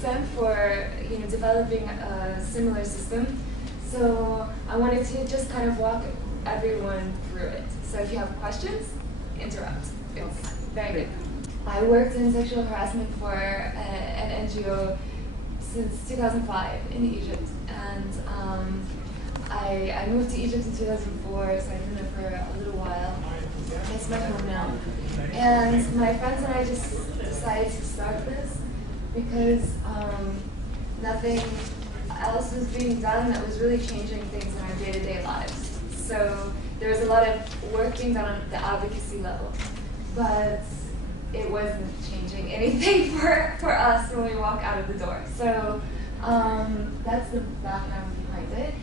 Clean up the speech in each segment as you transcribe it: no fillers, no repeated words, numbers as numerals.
sent for developing a similar system. So I wanted to just kind of walk everyone through it. So if you have questions, interrupt. It's very good. I worked in sexual harassment for an NGO since 2005 in Egypt, and I moved to Egypt in 2004, so I've been there for a little while. It's my home now. And my friends and I just decided to start this because nothing else was being done that was really changing things in our day-to-day lives. So there was a lot of work being done on the advocacy level, but it wasn't changing anything for us when we walk out of the door. So that's the background behind it.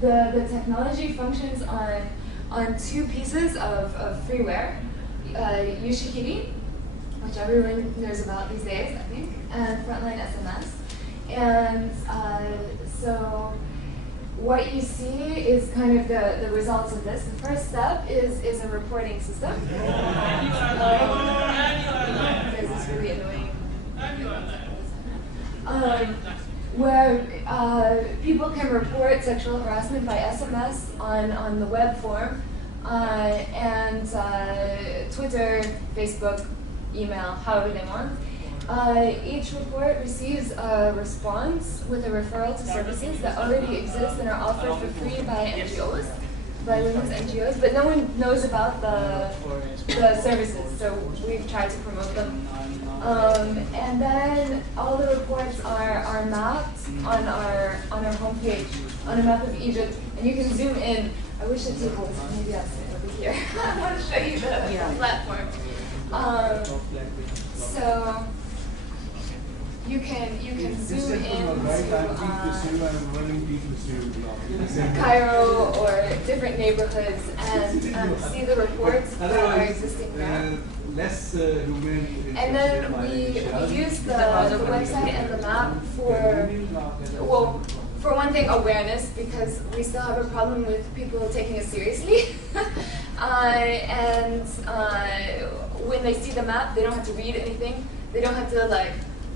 The technology functions on two pieces of freeware, Ushikiri, which everyone knows about these days, I think, and Frontline SMS. And so what you see is kind of the results of this. The first step is a reporting system. There's this really annoying where people can report sexual harassment by SMS on the web form, and Twitter, Facebook, email, however they want. Each report receives a response with a referral to services that already exist and are offered for free by NGOs, by women's NGOs, but no one knows about the services, so we've tried to promote them. And then all the reports are mapped on our homepage, on a map of Egypt, and you can zoom in. I wish the table was maybe I'll sit over here. I want to show you the platform. So you can zoom in to Cairo or different neighborhoods and see the reports that are existing there. And then we use the website and the map for, well, for one thing, awareness, because we still have a problem with people taking us seriously. And when they see the map, they don't have to read anything. They don't have to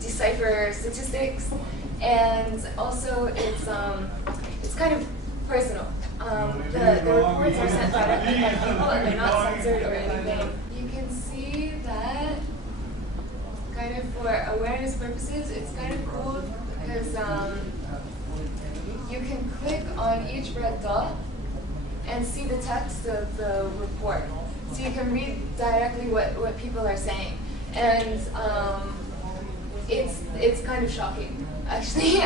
decipher statistics, and also it's kind of personal. The reports are sent directly by people, and they're not censored or anything. You can see that kind of for awareness purposes, it's kind of cool because you can click on each red dot and see the text of the report. So you can read directly what people are saying. And it's kind of shocking, actually.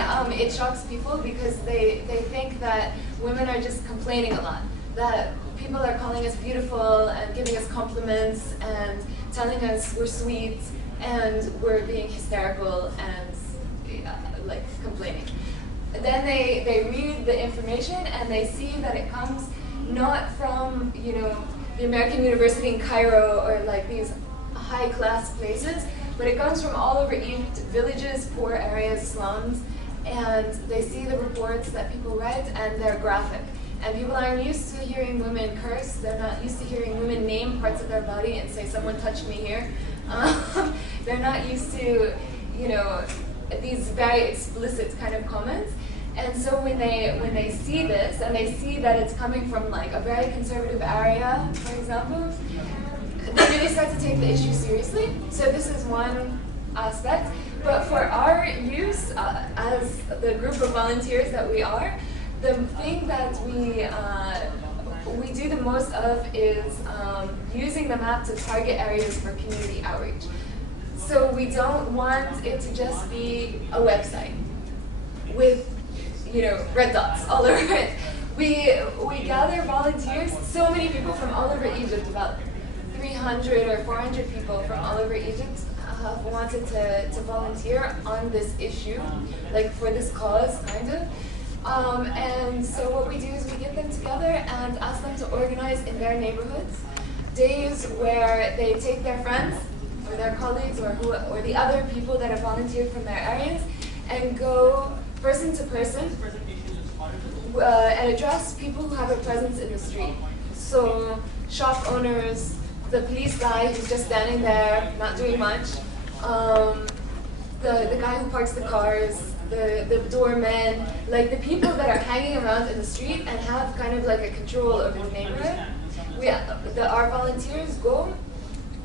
It shocks people because they think that women are just complaining a lot, that people are calling us beautiful and giving us compliments and telling us we're sweet and we're being hysterical and complaining. Then they read the information and they see that it comes not from the American University in Cairo or these high-class places, but it comes from all over Egypt, villages, poor areas, slums, and they see the reports that people write, and they're graphic. And people aren't used to hearing women curse. They're not used to hearing women name parts of their body and say, "Someone touched me here." They're not used to, these very explicit kind of comments. And so when they see this, and they see that it's coming from a very conservative area, for example, they really start to take the issue seriously. So this is one aspect. But for our use, as the group of volunteers that we are, the thing that we do the most of is using the map to target areas for community outreach. So we don't want it to just be a website with red dots all over it. We gather volunteers, so many people from all over Egypt, about 300 or 400 people from all over Egypt have wanted to volunteer on this issue, for this cause, kind of. And so what we do is we get them together and ask them to organize in their neighborhoods days where they take their friends or their colleagues or the other people that have volunteered from their areas and go person to person and address people who have a presence in the street. So shop owners, the police guy who's just standing there, not doing much, the guy who parks the cars, the doorman, like the people that are hanging around in the street and have kind of like a control over the neighborhood. Our volunteers go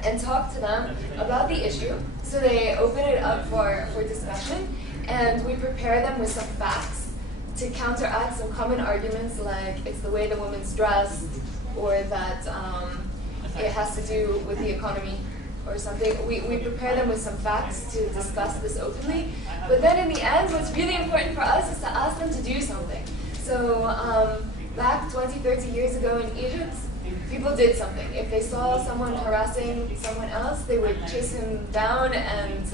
and talk to them about the issue. So they open it up for discussion, and we prepare them with some facts to counteract some common arguments like it's the way the woman's dressed, or that it has to do with the economy or something. We prepare them with some facts to discuss this openly. But then in the end, what's really important for us is to ask them to do something. So back 20, 30 years ago in Egypt, people did something. If they saw someone harassing someone else, they would chase him down and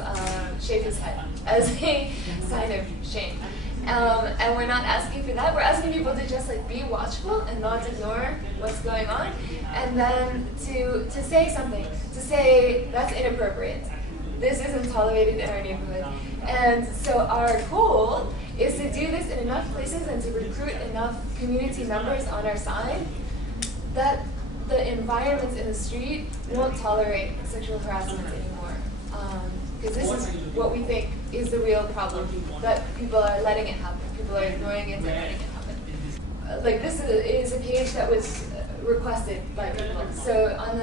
shave his head as a sign of shame. And we're not asking for that. We're asking people to just like be watchful and not ignore what's going on, and then to say something, to say that's inappropriate. This isn't tolerated in our neighborhood. And so our goal is to do this in enough places and to recruit enough community members on our side that the environments in the street won't tolerate sexual harassment anymore. Because this is what we think is the real problem, that people are letting it happen. People are ignoring it and letting it happen. Like this is a page that was requested by people. So on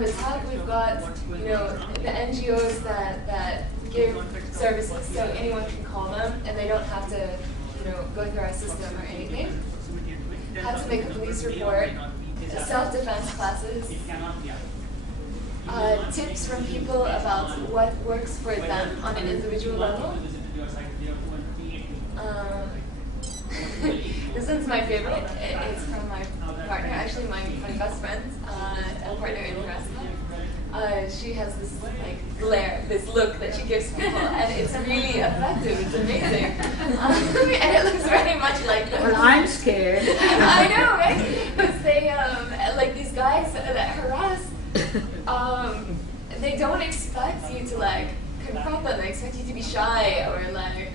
the top we've got the NGOs that give services, so anyone can call them and they don't have to go through our system or anything. How to make a police report, self-defense classes, tips from people about what works for them on an individual level. This one's my favorite. It's from my partner, actually my best friend, a partner in Harassment. She has this like glare, this look that she gives people, and it's really effective. It's amazing, and it looks very much like them. Well, I'm scared. I know, right? Because they like these guys that harass. They don't expect you to like confront them. They expect you to be shy or like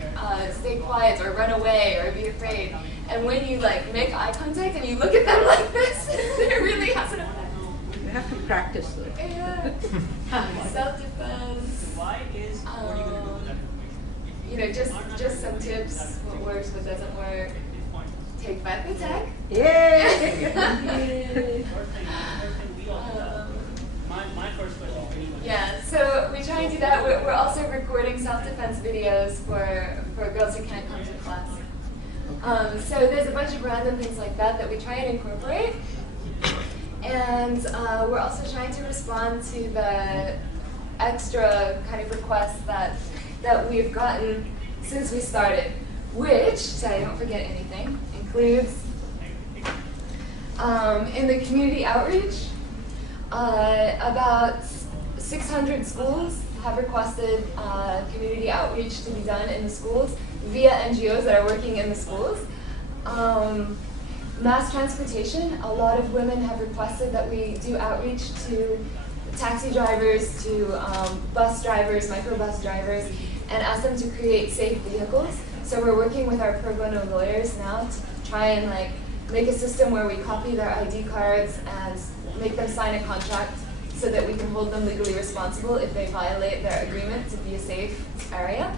stay quiet or run away or be afraid. And when you like make eye contact and you look at them like this, it really has an effect. You have to practice though. Yeah. Self-defense. Just some tips. What works, what doesn't work. Take back the tech. Yay! My first question. Yeah, so we try and do that. We're also recording self-defense videos for girls who can't come to class. So there's a bunch of random things like that we try and incorporate. And we're also trying to respond to the extra kind of requests that we've gotten since we started, which, so I don't forget anything, includes in the community outreach, about 600 schools have requested community outreach to be done in the schools via NGOs that are working in the schools. Mass transportation, a lot of women have requested that we do outreach to taxi drivers, to bus drivers, microbus drivers, and ask them to create safe vehicles. So we're working with our pro bono lawyers now to try and like make a system where we copy their ID cards and make them sign a contract so that we can hold them legally responsible if they violate their agreement to be a safe area.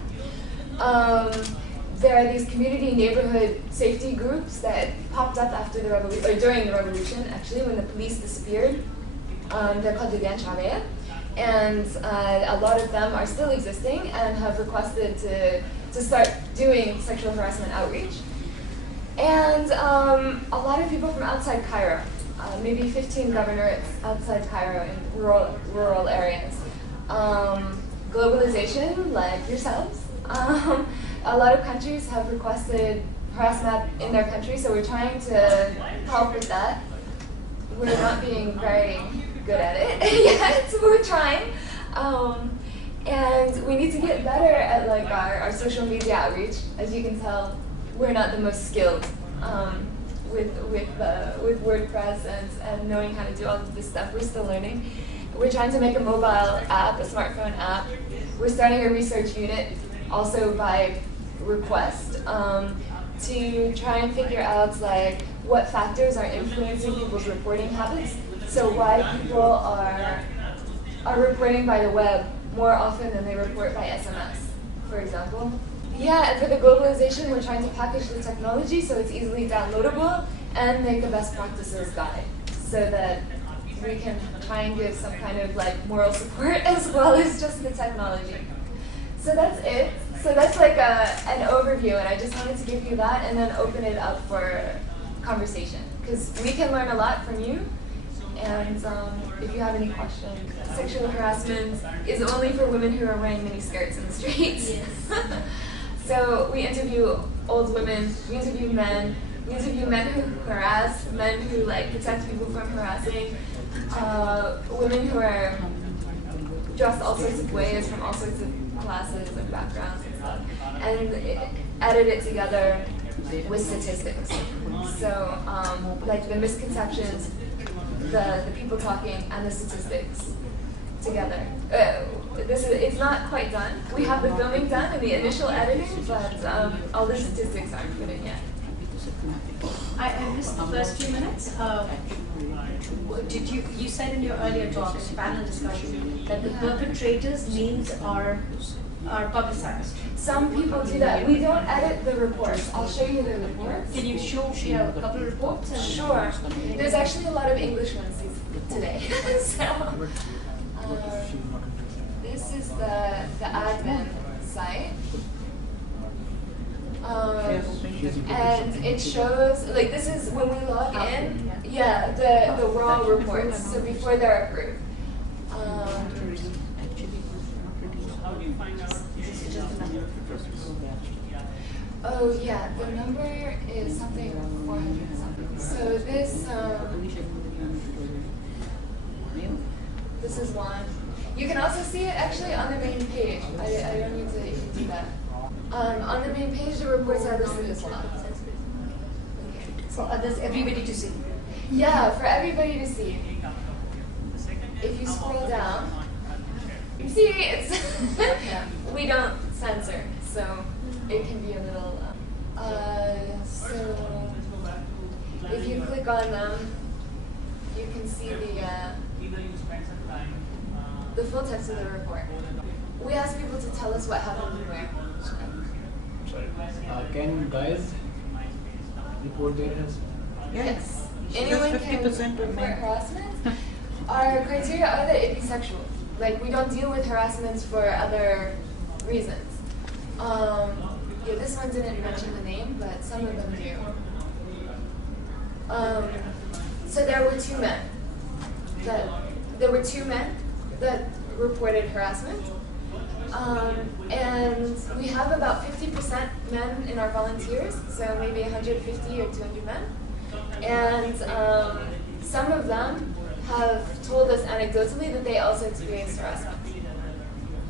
There are these community neighborhood safety groups that popped up after the revolution, or during the revolution, actually, when the police disappeared. They're called the Chiao, and a lot of them are still existing and have requested to start doing sexual harassment outreach. And a lot of people from outside Cairo, maybe 15 governorates outside Cairo in rural areas. Globalization, like yourselves. A lot of countries have requested HarassMap in their country, so we're trying to help with that. We're not being very good at it yet, so we're trying. And we need to get better at like our social media outreach. As you can tell, we're not the most skilled with WordPress and knowing how to do all of this stuff. We're still learning. We're trying to make a mobile app, a smartphone app. We're starting a research unit also by request to try and figure out like what factors are influencing people's reporting habits. So why people are reporting by the web more often than they report by SMS. for example. Yeah, and for the globalization, we're trying to package the technology so it's easily downloadable and make a best practices guide so that we can try and give some kind of like moral support as well as just the technology. So that's it. So that's like an overview, and I just wanted to give you that and then open it up for conversation because we can learn a lot from you. And if you have any questions, sexual harassment is only for women who are wearing mini skirts in the streets. Yes. So we interview old women, we interview men who harass, men who like protect people from harassing, women who are dressed all sorts of ways from all sorts of classes and backgrounds and stuff, and edit it together with statistics. So like the misconceptions, the people talking, and the statistics together. It's not quite done. We have the filming done and the initial editing, but all the statistics aren't put in yet. I missed the first few minutes. Did you said in your earlier talks, panel discussion, that the perpetrators' names are publicized? Some people do that. We don't edit the reports. I'll show you the reports. Can you show a couple of reports? Sure. There's actually a lot of English ones today. So this is the admin site. And it shows, like this is when we log in, yeah, the raw reports, so before they're approved. How do you find out? Oh yeah, the number is something 400 something. So this is one. You can also see it actually on the main page. I don't need to even do that. On the main page, the reports are listed as well. For others, everybody to see. Yeah, for everybody to see. If you scroll down, you see it's we don't censor, so it can be a little. So if you click on them, you can see the full text of the report. We ask people to tell us what happened where. Can guys report their harassment? Yes. Anyone can 50% of report men. harassment. Our criteria are that it be sexual. Like we don't deal with harassment for other reasons. Yeah, this one didn't mention the name, but some of them do. So there were two men that reported harassment. And we have about 50% men in our volunteers, so maybe 150 or 200 men. And some of them have told us anecdotally that they also experienced harassment.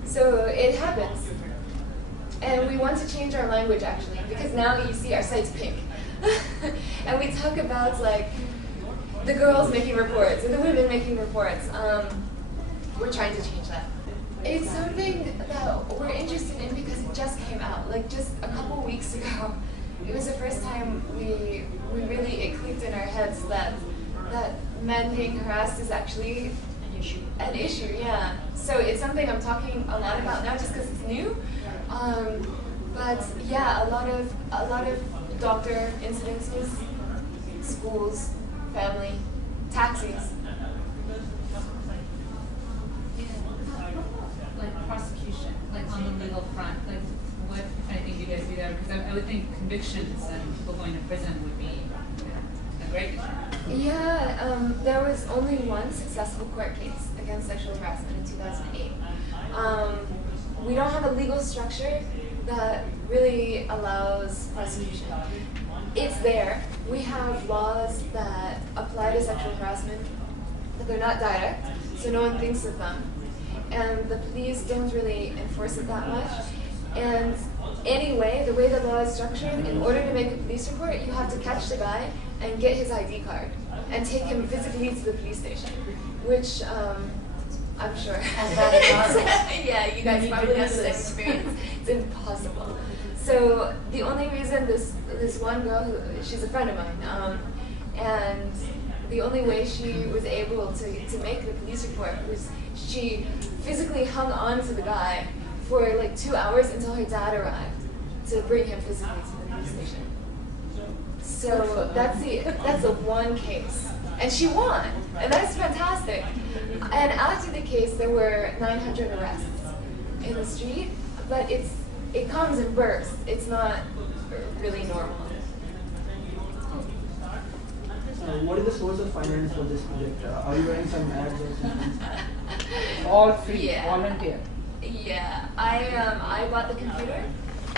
So it happens. And we want to change our language actually, because now you see our site's pink. And we talk about like the girls making reports or the women making reports. We're trying to change that. It's something that we're interested in because it just came out, like just a couple weeks ago. It was the first time it clicked in our heads that men being harassed is actually an issue, yeah. So it's something I'm talking a lot about now just because it's new. But yeah, a lot of doctor incidences, schools, family, taxis. Like prosecution, like on the legal front, like what kind of thing do you guys do there? Because I would think convictions and people going to prison would be a great issue. Yeah, there was only one successful court case against sexual harassment in 2008. We don't have a legal structure that really allows prosecution. It's there. We have laws that apply to sexual harassment, but they're not direct, so no one thinks of them. And the police don't really enforce it that much. And anyway, the way the law is structured, in order to make a police report, you have to catch the guy and get his ID card and take him physically to the police station, which I'm sure. Yeah, you guys probably have the same experience. It's impossible. So the only reason this one girl, she's a friend of mine, and the only way she was able to make the police report was she physically hung on to the guy for like 2 hours until her dad arrived to bring him physically to the police station. So that's the one case. And she won, and that's fantastic. And after the case, there were 900 arrests in the street, but it comes in bursts. It's not really normal. What is the source of finance for this project? Are you running some ads or something? All free, Yeah. volunteer. Yeah, I bought the computer.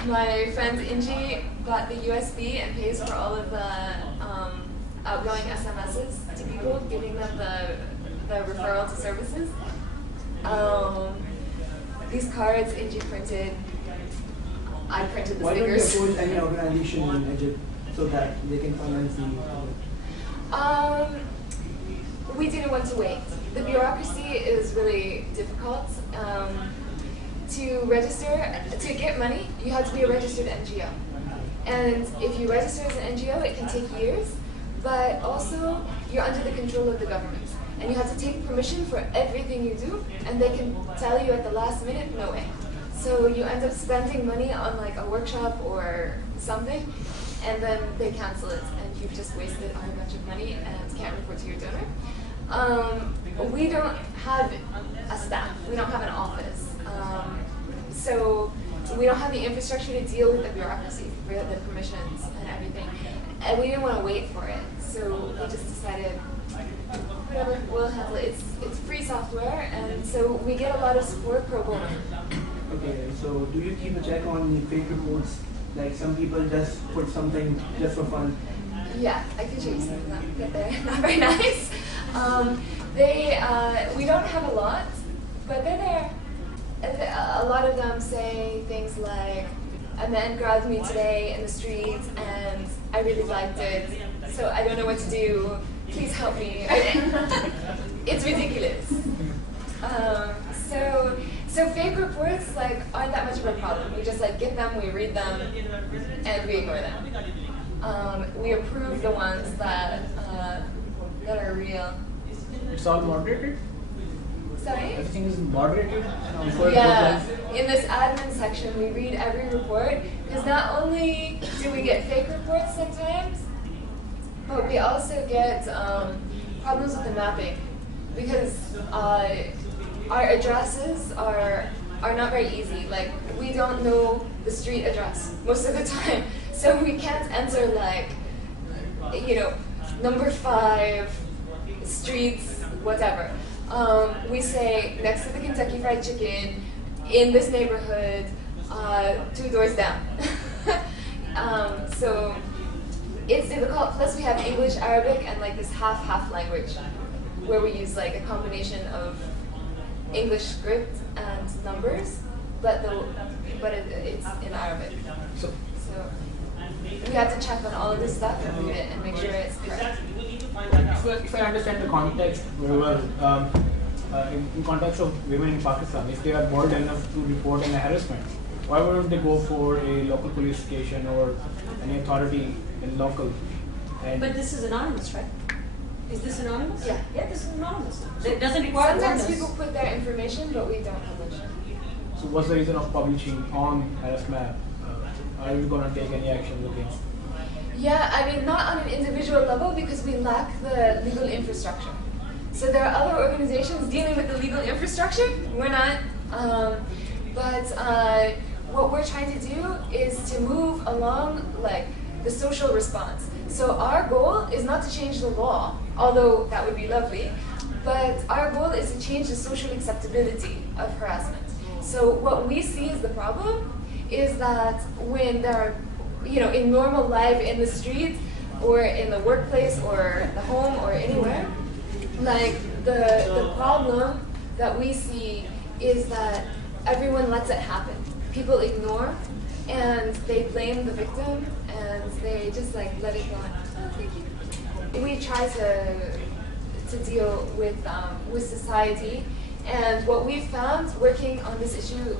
My friend Inji bought the USB and pays for all of the outgoing SMSs to people, giving them the referral to services. These cards Inji printed. I printed the Why don't you stickers. approach any organization in Egypt so that they can finance the project? We didn't want to wait. The bureaucracy is really difficult. To register, to get money, you have to be a registered NGO. And if you register as an NGO, it can take years, but also you're under the control of the government. And you have to take permission for everything you do, and they can tell you at the last minute, no way. So you end up spending money on like a workshop or something, and then they cancel it, and you've just wasted a whole bunch of money and can't report to your donor. We don't have a staff. We don't have an office. So we don't have the infrastructure to deal with the bureaucracy, for the permissions and everything. And we didn't want to wait for it. So we just decided, whatever, we'll handle it. It's free software, and so we get a lot of support pro bono. Okay, so do you keep a check on the fake reports? Like some people just put something just for fun. Yeah, I can show you some of them, but they're not very nice. We don't have a lot, but they're there. A lot of them say things like, a man grabbed me today in the street and I really liked it, so I don't know what to do, please help me. It's ridiculous. So fake reports like aren't that much of a problem. We just like get them, we read them, and we ignore them. We approve the ones that are real. It's all moderated? Sorry? Everything is moderated? Before it goes Yeah, live? in this admin section, we read every report, because not only do we get fake reports sometimes, but we also get problems with the mapping, because our addresses are not very easy. Like, we don't know the street address most of the time, so we can't enter like, number 5, streets, whatever. We say next to the Kentucky Fried Chicken, in this neighborhood, 2 doors down. So it's difficult. Plus we have English, Arabic, and like this half-half language, where we use like a combination of English script and numbers, but it's in Arabic. So We have to check on all of this stuff and read it and make sure it's correct. If I understand the context very well, in context of women in Pakistan, if they are bold enough to report an harassment, why wouldn't they go for a local police station or any authority in local? And But this is anonymous, right? Is this anonymous? Yeah. Yeah, this is anonymous. It doesn't require Sometimes awareness. people put their information, but we don't publish it. so what's the reason of publishing on HarassMap? Are you going to take any action against? Yeah, I mean, not on an individual level because we lack the legal infrastructure. So there are other organizations dealing with the legal infrastructure. We're not. What we're trying to do is to move along like the social response. So our goal is not to change the law, although that would be lovely, but our goal is to change the social acceptability of harassment. So what we see as the problem is that when there are, in normal life in the street or in the workplace or the home or anywhere, like the problem that we see is that everyone lets it happen. People ignore and they blame the victim and they just like let it go on. Oh, thank you. We try to deal with society, and what we've found working on this issue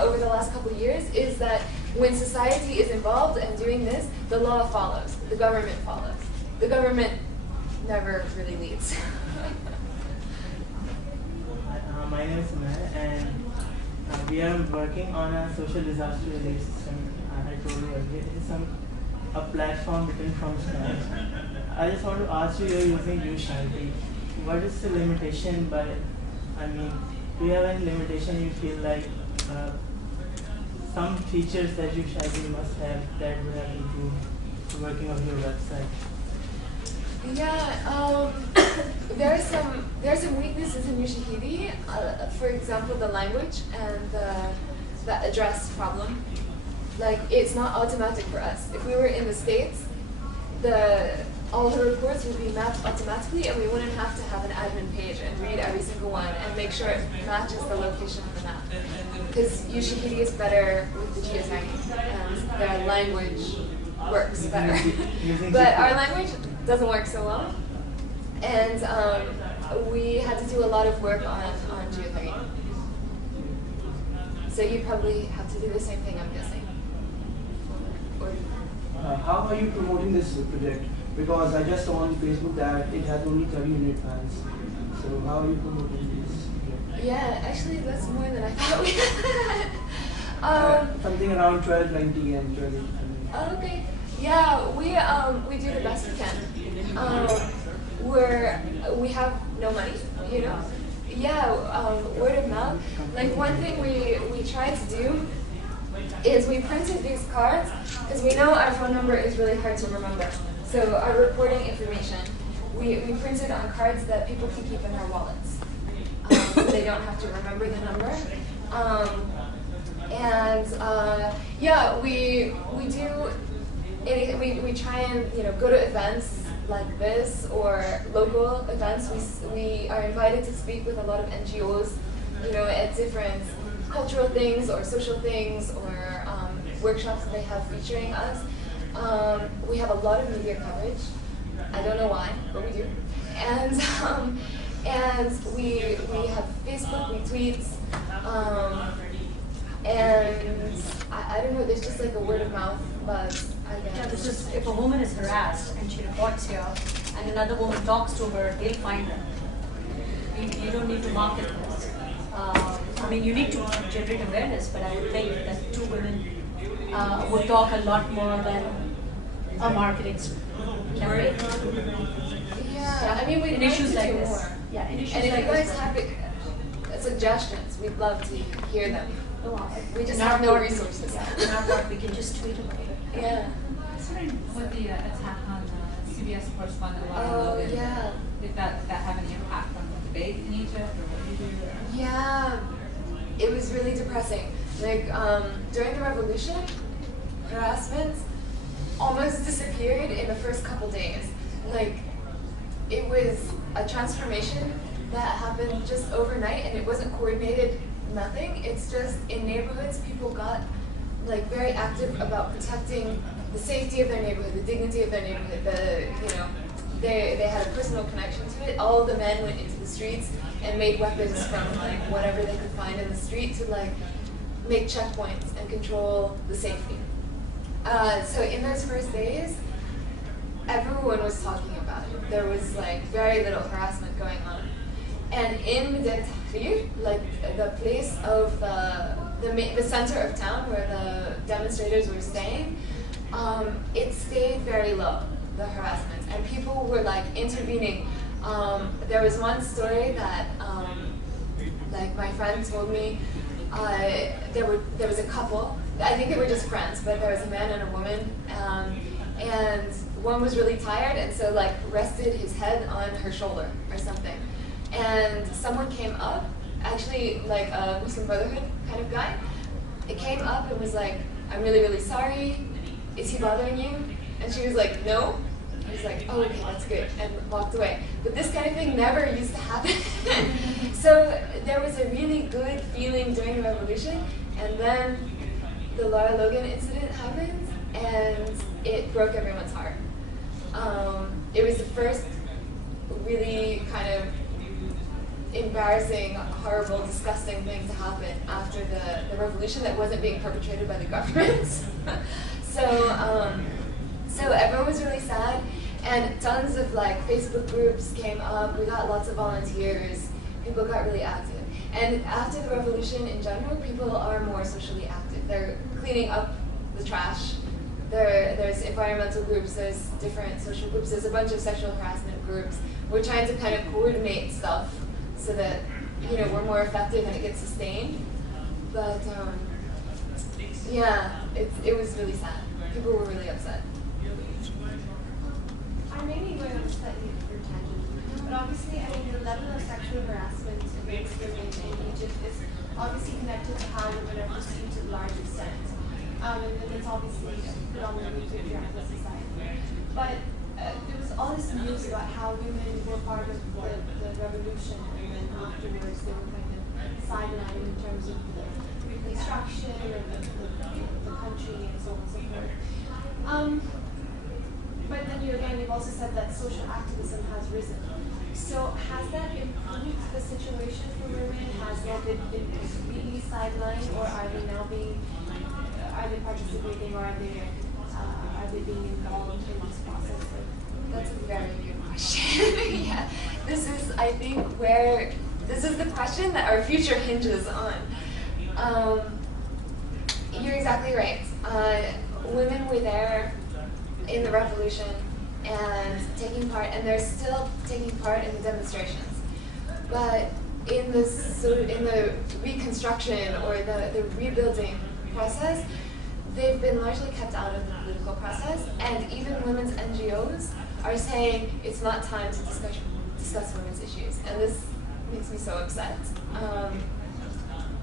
over the last couple of years is that when society is involved and doing this, the law follows, the government follows. The government never really leads. My name is Umar, and We are working on a social disaster relief system. I told you earlier, it is a platform written from scratch. I just want to ask you, you're using Ushanti. What is the limitation by, do you have any limitation you feel like some features that Ushanti must have that would have improved the working of your website? Yeah, there are some weaknesses in Ushahidi. For example, the language and the address problem. Like, it's not automatic for us. If we were in the States, all the reports would be mapped automatically, and we wouldn't have to have an admin page and read every single one and make sure it matches the location of the map. Because Ushahidi is better with the geotagging, and their language works better. But our language doesn't work so well, and we had to do a lot of work on geotagging. So you probably have to do the same thing, I'm guessing. How are you promoting this project? Because I just saw on Facebook that it has only 30-minute fans. So how are you promoting this project? Yeah, actually that's more than I thought we had. Something around 12:20 and 12. Okay. Yeah, we do the best we can. We have no money, you know. Yeah, word of mouth. Like, one thing we tried to do is we printed these cards because we know our phone number is really hard to remember. So our reporting information, we printed on cards that people can keep in their wallets, so they don't have to remember the number. Yeah, we do. We try and go to events like this or local events. We are invited to speak with a lot of NGOs, at different cultural things or social things or workshops that they have featuring us. We have a lot of media coverage. I don't know why, but we do. And we have Facebook, we tweet, and I don't know. There's just like a word of mouth buzz. Yeah, this is, if a woman is harassed and she reports here, and another woman talks to her, they'll find her. You don't need to market this. You need to generate awareness, but I would think that two women would talk a lot more than a marketing campaign. Yeah, we in issues like this. More. Yeah, in issues and if like you guys this. have suggestions, we'd love to hear them. We just In have our no part, resources. In our part, we can just tweet about it. Yeah. I was wondering what the attack on CBS correspondent Laura Logan, yeah. did that have any impact on the debate in Egypt, or what did you do? Yeah, it was really depressing. Like, during the revolution, harassment almost disappeared in the first couple days. Like, it was a transformation that happened just overnight, and it wasn't coordinated, nothing. It's just in neighborhoods, people got very active about protecting the safety of their neighborhood, the dignity of their neighborhood. They had a personal connection to it. All the men went into the streets and made weapons from whatever they could find in the street to make checkpoints and control the safety. So in those first days, everyone was talking about it. There was very little harassment going on. And in Medina Tahrir, the place of the center of town where the demonstrators were staying, it stayed very low, the harassment, and people were intervening. There was one story that my friend told me. There was a couple. I think they were just friends, but there was a man and a woman, and one was really tired, and so rested his head on her shoulder or something. And someone came up, actually a Muslim Brotherhood kind of guy. It came up and was like, "I'm really, really sorry. Is he bothering you?" And she was like, "No." I was like, "Oh, okay, that's good," and walked away. But this kind of thing never used to happen. So there was a really good feeling during the revolution, and then the Laura Logan incident happened, and it broke everyone's heart. It was the first really kind of embarrassing, horrible, disgusting thing to happen after the revolution that wasn't being perpetrated by the government. So everyone was really sad, and tons of Facebook groups came up. We got lots of volunteers. People got really active. And after the revolution in general, people are more socially active. They're cleaning up the trash. There's environmental groups, there's different social groups, there's a bunch of sexual harassment groups. We're trying to kind of coordinate stuff so that, you know, we're more effective and it gets sustained. But yeah, it was really sad. People were really upset. I may be going on a slightly different tangent, but obviously, I mean, the level of sexual harassment against women in Egypt is obviously connected to how women are perceived to a large extent. And then it's obviously predominantly patriarchal society. But there was all this news about how women were part of the revolution, and then afterwards they were kind of sidelined in terms of the reconstruction and the country and so on and so forth. But then you've also said that social activism has risen. So has that improved the situation for women? Has they been completely sidelined, or are they now are they participating, or are they being involved in this process? That's a very good question. Yeah, this is, I think, this is the question that our future hinges on. You're exactly right. Women were there in the revolution and taking part, and they're still taking part in the demonstrations. But in the reconstruction or the rebuilding process, they've been largely kept out of the political process, and even women's NGOs are saying it's not time to discuss women's issues, and this makes me so upset.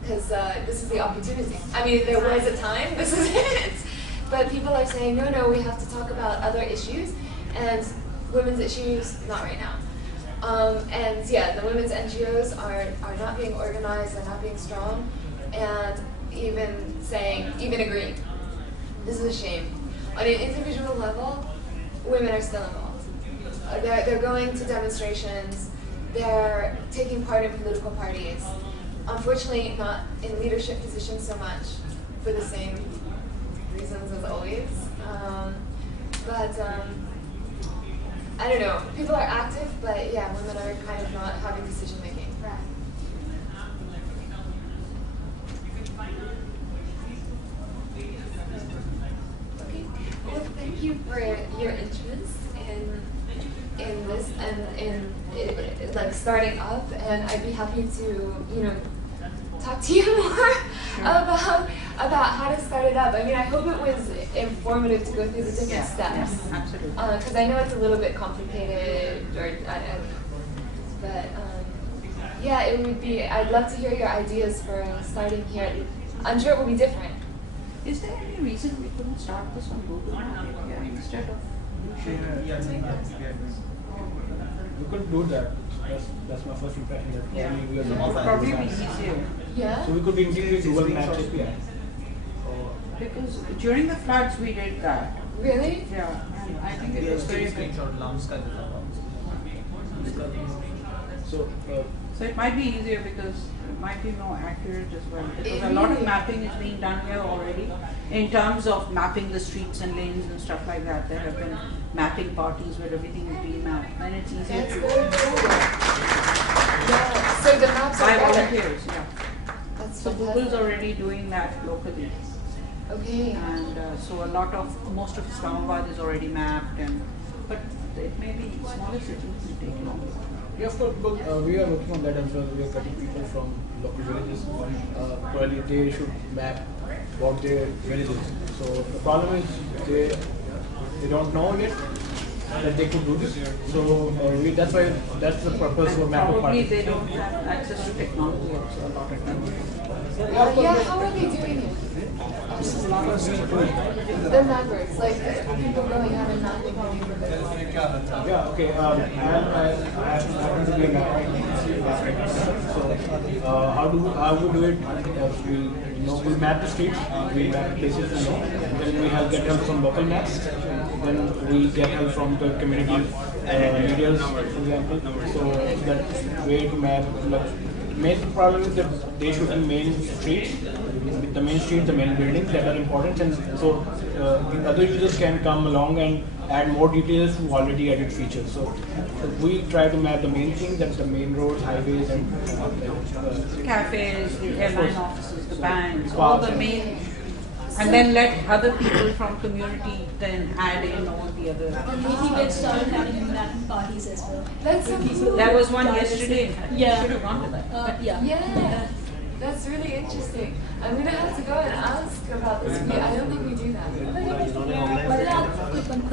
Because this is the opportunity. I mean, there was a time, this is it. But people are saying, no, we have to talk about other issues, and women's issues, not right now. And yeah, the women's NGOs are not being organized, they're not being strong, and even agreeing. This is a shame. On an individual level, women are still involved. They're going to demonstrations, they're taking part in political parties. Unfortunately, not in leadership positions so much, for the same reasons as always. I don't know. People are active, but yeah, women are kind of not having decision making. Right. Okay. Well, thank you for your interest in this and in like starting up, and I'd be happy to talk to you more about how to start it up. I mean, I hope it was informative to go through the different steps. Yes, absolutely. Because I know it's a little bit complicated, yeah, it would be. I'd love to hear your ideas for starting here. I'm sure it will be different. Is there any reason we couldn't start this on Google instead of We could do that. That's my first impression. That probably we are it would probably be easier. Yeah. So we could integrate Google Maps API. Because during the floods we did that. Really? Yeah, and I think it was very good. So it might be easier because it might be more accurate as well. Because a lot of mapping is being done here already in terms of mapping the streets and lanes and stuff like that. There have been mapping parties where everything is being mapped, and it's easier That's to very cool. Yeah. So the maps by are better. volunteers. Yeah. That's So fantastic. Google's already doing that locally, Okay. and so most of Islamabad is already mapped, but it may be smaller cities will take longer. Yeah, of course, because we are working on that as well. We are cutting people from local villages. Probably they should map what their villages. So the problem is they don't know yet that they could do this. So that's the purpose of map Probably party. they don't have access to technology also a lot of times. Yeah, how are they doing it? The mappers, like people going out and mapping the neighborhoods. Yeah, okay. I happen to be a mapper. So how we do it? We map the streets, we map places we know, then we get help from local maps, then we get help from the community medias, for example. So that way to map. Main problem is that they should be main streets, the main buildings that are important, and so the other users can come along and add more details to already added features. So we try to map the main things, that's the main roads, highways, and Cafes, the airline offices, the banks, Parks all the and- main, and then let other people from community then add in all the other. Maybe we've started having mapping parties as well. That's so cool. There was one yesterday, in fact. Yeah. Should have gone to that. Yeah. Yeah, that's really interesting. I'm gonna have to go and ask about this. I don't think we do that.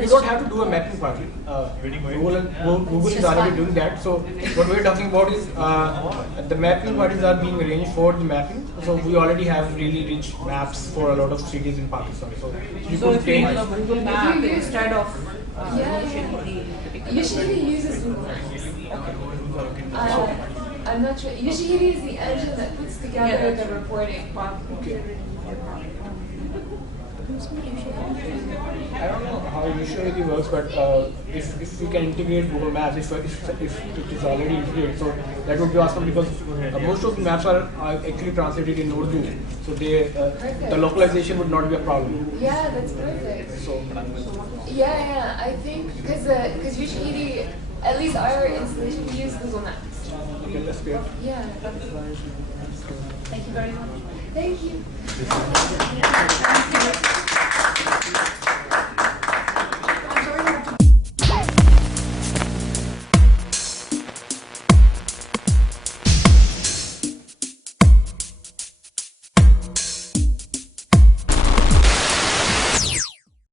You don't have to do a mapping party. Google is already doing that. So what we're talking about is the mapping parties are being arranged for the mapping. So we already have really rich maps for a lot of cities in Pakistan. So you So could if you take use a Google map If you use- instead of Usually uses Google Maps. I'm not sure. Usually is the engine that puts together the reporting. I don't know how usually works, but if we can integrate Google Maps, if it is already integrated, so that would be awesome because most of the maps are actually translated in Urdu, so the localization would not be a problem. Yeah, that's perfect. So Yeah, I think because usually, at least our installation, we use Google Maps. okay, that's good. Yeah. Thank you very much. Thank you.